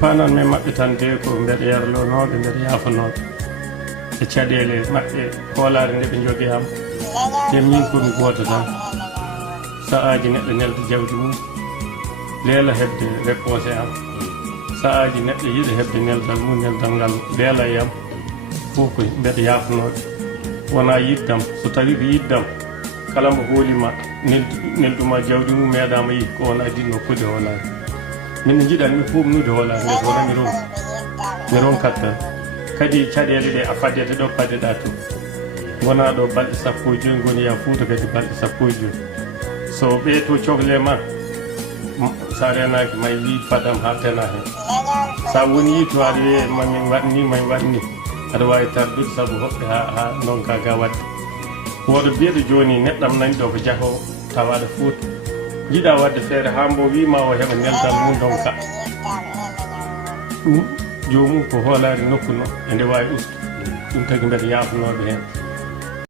panan men maɓɓe tan de ko mbeɗa yarlonoɓe mbeɗa yafanoɓe e caɗele maɓɓe hoolare nde ɓe jogui am te min komi goto tan saaji neɗɗo nelda jawdi mum leela hebde réponse am saaji neɗɗo yiiɗa hebde neldal mum neldal ngal leela e am fof ko mbeɗa yafanoɓe wona yiddam so tawi ko yiddam kala mbo hoolima nelduma jawdi mum meeɗama yi ko wona dinno fude hoolare min jiiɗan mi fumnude hoolare nde wona mi ronkat tan kadi caɗele ɗe a faddete ɗo paddeɗa to gona ɗo balɗe sappo e joyi goni ya Fuuta kadi balɗe sappo e joyi so ɓeeto cohle ma sa renaki may wi fadam ha tena hen sa woni to aɗa wiye mami waɗni aɗa wawi tardude saabu hoɓɓe ha donka ga wadde woɗo biyeɗo joni neɗɗam nani ɗo ko jaahowo tawa aɗa Fuuta jiiɗa wadde feere ha mbo wima o heɓa neldal mum donka ɗum jomum ko hoolare nokku no ende wawi usto ɗum tagui mbeɗa yafanoɓe hen